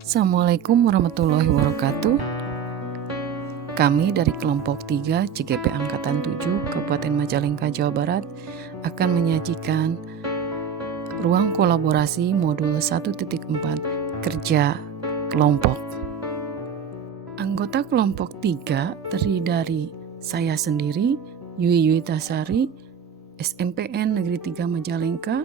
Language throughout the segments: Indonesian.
Assalamualaikum warahmatullahi wabarakatuh. Kami dari kelompok 3 CGP Angkatan 7 Kabupaten Majalengka, Jawa Barat akan menyajikan ruang kolaborasi modul 1.4 kerja kelompok. Anggota kelompok 3 terdiri dari saya sendiri, Yui Yuitasari, SMPN Negeri 3 Majalengka,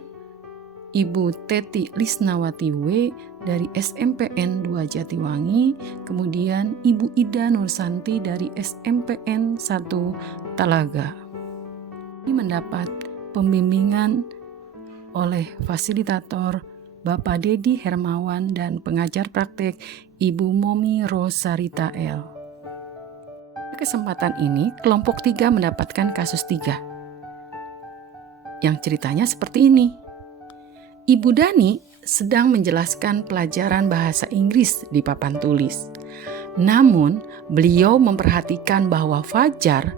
Ibu Teti Lisnawati W dari SMPN 2 Jatiwangi, kemudian Ibu Ida Nursanti dari SMPN 1 Talaga. Ini mendapat pembimbingan oleh fasilitator Bapak Dedi Hermawan dan pengajar praktek Ibu Momi Rosarita L. Pada kesempatan ini, kelompok 3 mendapatkan kasus 3 yang ceritanya seperti ini. Ibu Dani sedang menjelaskan pelajaran bahasa Inggris di papan tulis. Namun, beliau memperhatikan bahwa Fajar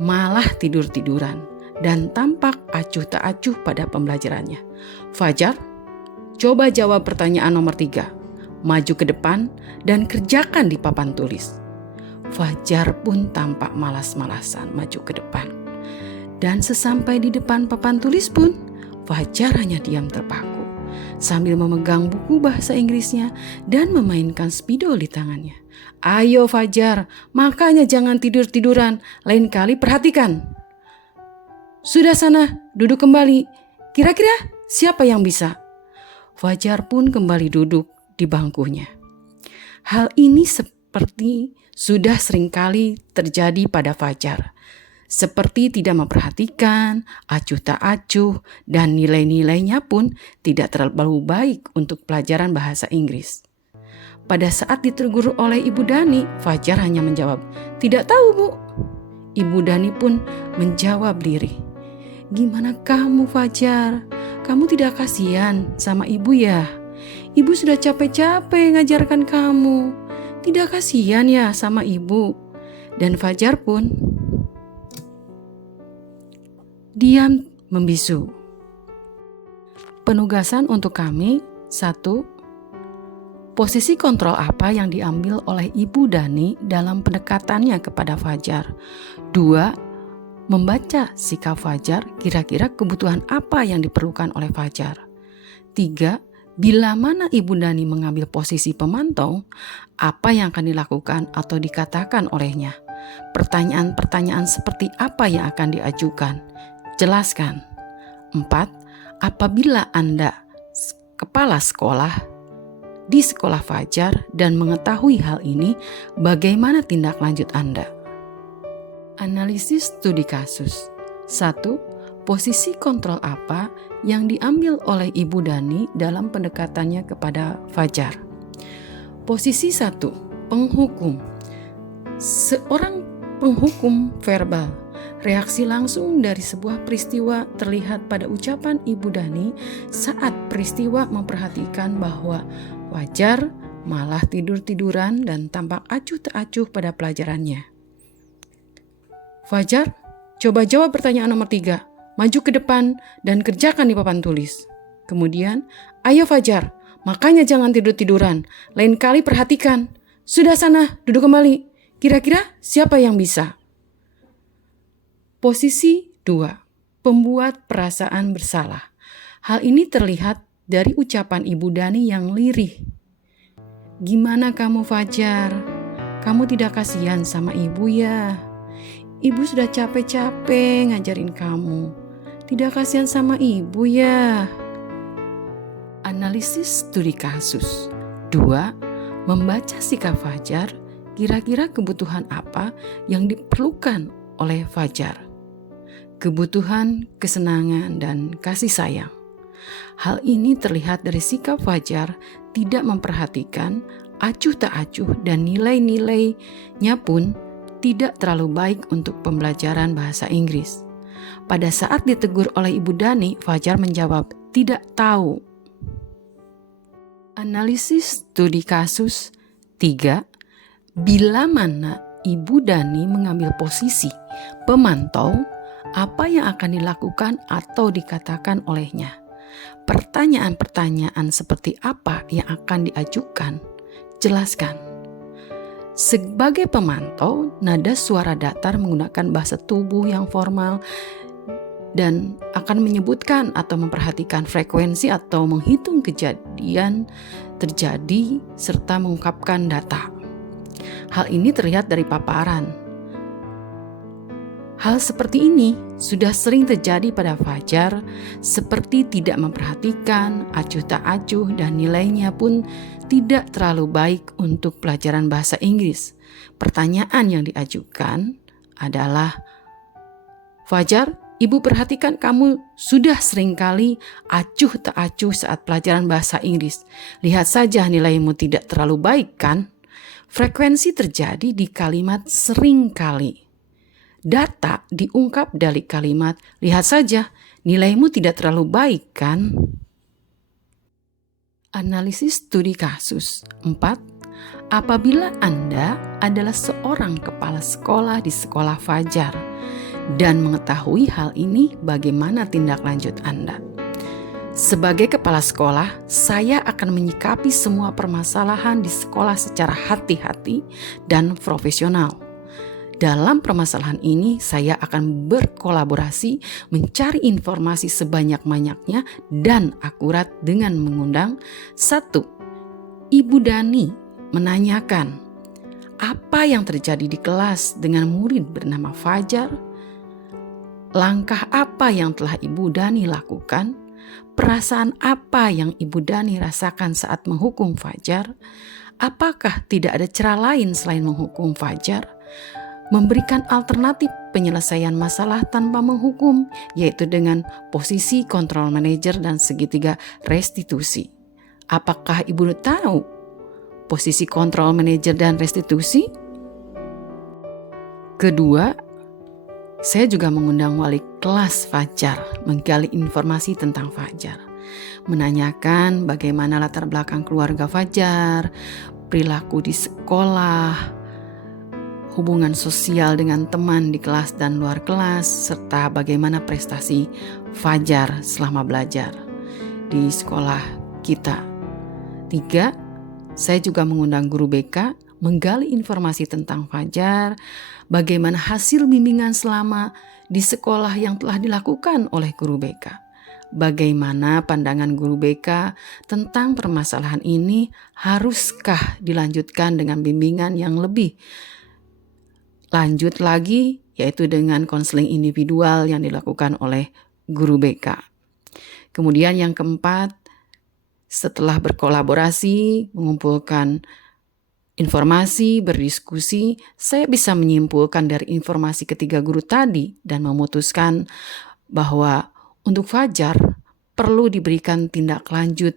malah tidur-tiduran dan tampak acuh tak acuh pada pembelajarannya. Fajar, coba jawab pertanyaan nomor 3. Maju ke depan dan kerjakan di papan tulis. Fajar pun tampak malas-malasan maju ke depan. Dan sesampai di depan papan tulis pun, Fajar hanya diam terpaku sambil memegang buku bahasa Inggrisnya dan memainkan spidol di tangannya. Ayo Fajar, makanya jangan tidur-tiduran, lain kali perhatikan. Sudah sana, duduk kembali. Kira-kira siapa yang bisa? Fajar pun kembali duduk di bangkunya. Hal ini seperti sudah seringkali terjadi pada Fajar. Seperti tidak memperhatikan, acuh tak acuh, dan nilai-nilainya pun tidak terlalu baik untuk pelajaran bahasa Inggris. Pada saat ditegur oleh Ibu Dani, Fajar hanya menjawab, "Tidak tahu, Bu." Ibu Dani pun menjawab lirih, "Gimana kamu, Fajar? Kamu tidak kasihan sama Ibu ya? Ibu sudah capek-capek ngajarkan kamu. Tidak kasihan ya sama Ibu?" Dan Fajar pun diam membisu. Penugasan untuk kami: 1. Posisi kontrol apa yang diambil oleh Ibu Dani dalam pendekatannya kepada Fajar? 2. Membaca sikap Fajar, kira-kira kebutuhan apa yang diperlukan oleh Fajar? 3. Bila mana Ibu Dani mengambil posisi pemantau, apa yang akan dilakukan atau dikatakan olehnya? Pertanyaan-pertanyaan seperti apa yang akan diajukan? Jelaskan. 4. Apabila Anda kepala sekolah di sekolah Fajar dan mengetahui hal ini, bagaimana tindak lanjut Anda? Analisis studi kasus. 1. Posisi kontrol apa yang diambil oleh Ibu Dani dalam pendekatannya kepada Fajar? Posisi 1. Penghukum. Seorang penghukum verbal. Reaksi langsung dari sebuah peristiwa terlihat pada ucapan Ibu Dani saat peristiwa memperhatikan bahwa Fajar malah tidur-tiduran dan tampak acuh tak acuh pada pelajarannya. Fajar, coba jawab pertanyaan nomor 3. Maju ke depan dan kerjakan di papan tulis. Kemudian, ayo Fajar, makanya jangan tidur-tiduran, lain kali perhatikan. Sudah sana, duduk kembali. Kira-kira siapa yang bisa? Posisi 2. Pembuat perasaan bersalah. Hal ini terlihat dari ucapan Ibu Dani yang lirih. Gimana kamu Fajar? Kamu tidak kasihan sama Ibu ya? Ibu sudah capek-capek ngajarin kamu. Tidak kasihan sama Ibu ya? Analisis studi kasus. 2. Membaca sikap Fajar, kira-kira kebutuhan apa yang diperlukan oleh Fajar? Kebutuhan, kesenangan, dan kasih sayang. Hal ini terlihat dari sikap Fajar tidak memperhatikan, acuh tak acuh, dan nilai-nilainya pun tidak terlalu baik untuk pembelajaran bahasa Inggris. Pada saat ditegur oleh Ibu Dani, Fajar menjawab, "Tidak tahu." Analisis studi kasus. 3. Bila mana Ibu Dani mengambil posisi pemantau, apa yang akan dilakukan atau dikatakan olehnya? Pertanyaan-pertanyaan seperti apa yang akan diajukan? jelaskan. Sebagai pemantau, nada suara datar menggunakan bahasa tubuh yang formal dan akan menyebutkan atau memperhatikan frekuensi atau menghitung kejadian terjadi serta mengungkapkan data. Hal ini terlihat dari paparan. Hal seperti ini sudah sering terjadi pada Fajar, seperti tidak memperhatikan, acuh tak acuh, dan nilainya pun tidak terlalu baik untuk pelajaran bahasa Inggris. Pertanyaan yang diajukan adalah, Fajar, Ibu perhatikan kamu sudah seringkali acuh tak acuh saat pelajaran bahasa Inggris. Lihat saja nilaimu tidak terlalu baik kan? Frekuensi terjadi di kalimat seringkali. Data diungkap dari kalimat, lihat saja, nilaimu tidak terlalu baik kan? Analisis studi kasus 4. Apabila Anda adalah seorang kepala sekolah di sekolah Fajar dan mengetahui hal ini, bagaimana tindak lanjut Anda? Sebagai kepala sekolah, saya akan menyikapi semua permasalahan di sekolah secara hati-hati dan profesional. Dalam permasalahan ini, saya akan berkolaborasi mencari informasi sebanyak-banyaknya dan akurat dengan mengundang 1. Ibu Dani menanyakan, apa yang terjadi di kelas dengan murid bernama Fajar? Langkah apa yang telah Ibu Dani lakukan? Perasaan apa yang Ibu Dani rasakan saat menghukum Fajar? Apakah tidak ada cara lain selain menghukum Fajar? Memberikan alternatif penyelesaian masalah tanpa menghukum, yaitu dengan posisi kontrol manajer dan segitiga restitusi. Apakah Ibu tahu posisi kontrol manajer dan restitusi? Kedua, saya juga mengundang wali kelas Fajar menggali informasi tentang Fajar, menanyakan bagaimana latar belakang keluarga Fajar, perilaku di sekolah, hubungan sosial dengan teman di kelas dan luar kelas, serta bagaimana prestasi Fajar selama belajar di sekolah kita. 3. Saya juga mengundang guru BK menggali informasi tentang Fajar, bagaimana hasil bimbingan selama di sekolah yang telah dilakukan oleh guru BK. Bagaimana pandangan guru BK tentang permasalahan ini, haruskah dilanjutkan dengan bimbingan yang lebih lanjut lagi, yaitu dengan konseling individual yang dilakukan oleh guru BK. Kemudian yang keempat, setelah berkolaborasi, mengumpulkan informasi, berdiskusi, saya bisa menyimpulkan dari informasi ketiga guru tadi dan memutuskan bahwa untuk Fajar perlu diberikan tindak lanjut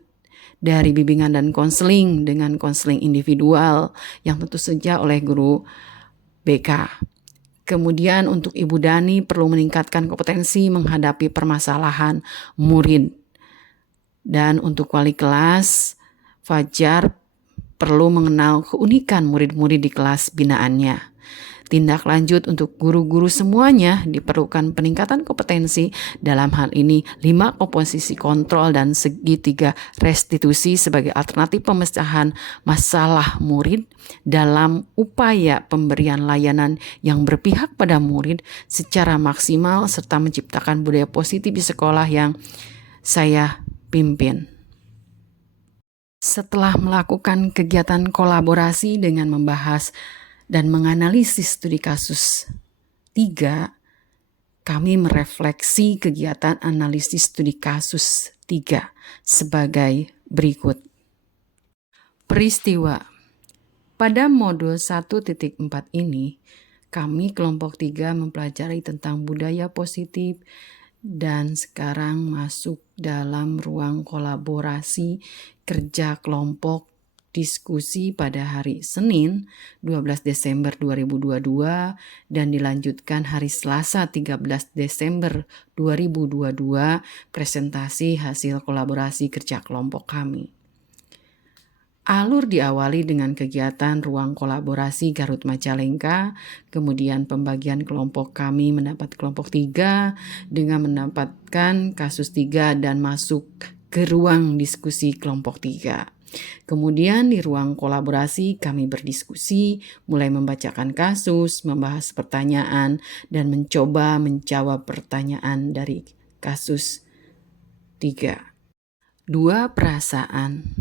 dari bimbingan dan konseling dengan konseling individual yang tentu saja oleh guru BK. Kemudian untuk Ibu Dani perlu meningkatkan kompetensi menghadapi permasalahan murid. Dan untuk wali kelas, Fajar perlu mengenal keunikan murid-murid di kelas binaannya. Tindak lanjut untuk guru-guru semuanya diperlukan peningkatan kompetensi dalam hal ini 5 komposisi kontrol dan segitiga restitusi sebagai alternatif pemecahan masalah murid dalam upaya pemberian layanan yang berpihak pada murid secara maksimal serta menciptakan budaya positif di sekolah yang saya pimpin. Setelah melakukan kegiatan kolaborasi dengan membahas dan menganalisis studi kasus 3, kami merefleksi kegiatan analisis studi kasus 3 sebagai berikut. Peristiwa. Pada modul 1.4 ini, kami kelompok 3 mempelajari tentang budaya positif dan sekarang masuk dalam ruang kolaborasi kerja kelompok diskusi pada hari Senin 12 Desember 2022 dan dilanjutkan hari Selasa 13 Desember 2022 presentasi hasil kolaborasi kerja kelompok kami. Alur diawali dengan kegiatan ruang kolaborasi Garut Majalengka, kemudian pembagian kelompok kami mendapat kelompok 3 dengan mendapatkan kasus 3 dan masuk ke ruang diskusi kelompok 3. Kemudian di ruang kolaborasi kami berdiskusi, mulai membacakan kasus, membahas pertanyaan, dan mencoba menjawab pertanyaan dari kasus 3. 2. Perasaan.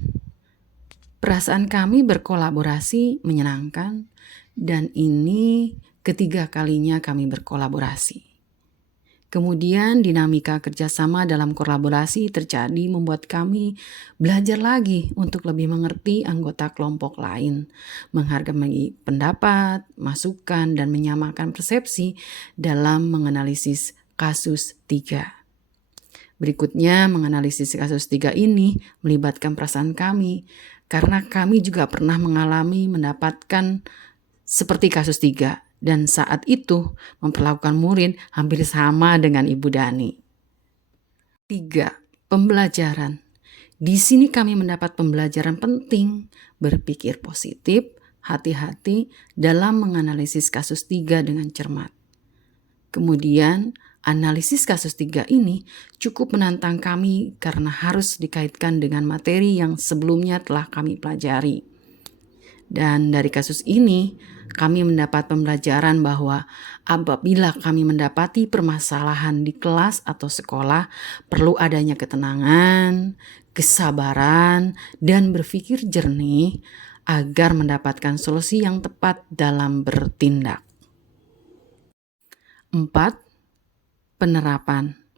Perasaan kami berkolaborasi menyenangkan, dan ini ketiga kalinya kami berkolaborasi. Kemudian dinamika kerjasama dalam kolaborasi terjadi membuat kami belajar lagi untuk lebih mengerti anggota kelompok lain, menghargai pendapat, masukan, dan menyamakan persepsi dalam menganalisis kasus 3. Berikutnya, menganalisis kasus 3 ini melibatkan perasaan kami, karena kami juga pernah mengalami mendapatkan seperti kasus 3. Dan saat itu memperlakukan murid hampir sama dengan Ibu Dani. 3. Pembelajaran. Di sini kami mendapat pembelajaran penting, berpikir positif, hati-hati dalam menganalisis kasus 3 dengan cermat. Kemudian, analisis kasus 3 ini cukup menantang kami karena harus dikaitkan dengan materi yang sebelumnya telah kami pelajari. Dan dari kasus ini, kami mendapat pembelajaran bahwa apabila kami mendapati permasalahan di kelas atau sekolah, perlu adanya ketenangan, kesabaran, dan berpikir jernih agar mendapatkan solusi yang tepat dalam bertindak. 4. Penerapan.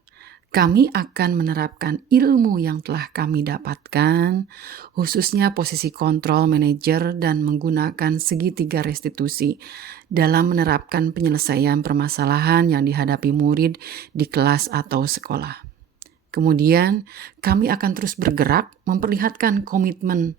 Kami akan menerapkan ilmu yang telah kami dapatkan, khususnya posisi kontrol manajer dan menggunakan segitiga restitusi dalam menerapkan penyelesaian permasalahan yang dihadapi murid di kelas atau sekolah. Kemudian, kami akan terus bergerak memperlihatkan komitmen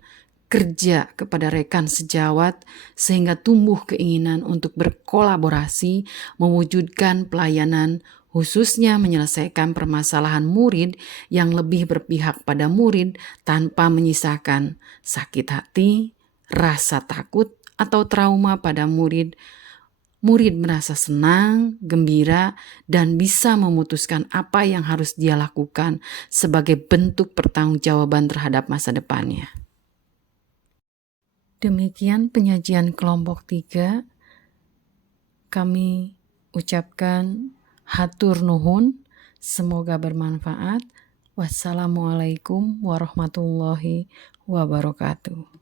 kerja kepada rekan sejawat sehingga tumbuh keinginan untuk berkolaborasi mewujudkan pelayanan, khususnya menyelesaikan permasalahan murid yang lebih berpihak pada murid tanpa menyisakan sakit hati, rasa takut, atau trauma pada murid. Murid merasa senang, gembira, dan bisa memutuskan apa yang harus dia lakukan sebagai bentuk pertanggungjawaban terhadap masa depannya. Demikian penyajian kelompok 3. Kami ucapkan hatur nuhun, semoga bermanfaat. Wassalamualaikum warahmatullahi wabarakatuh.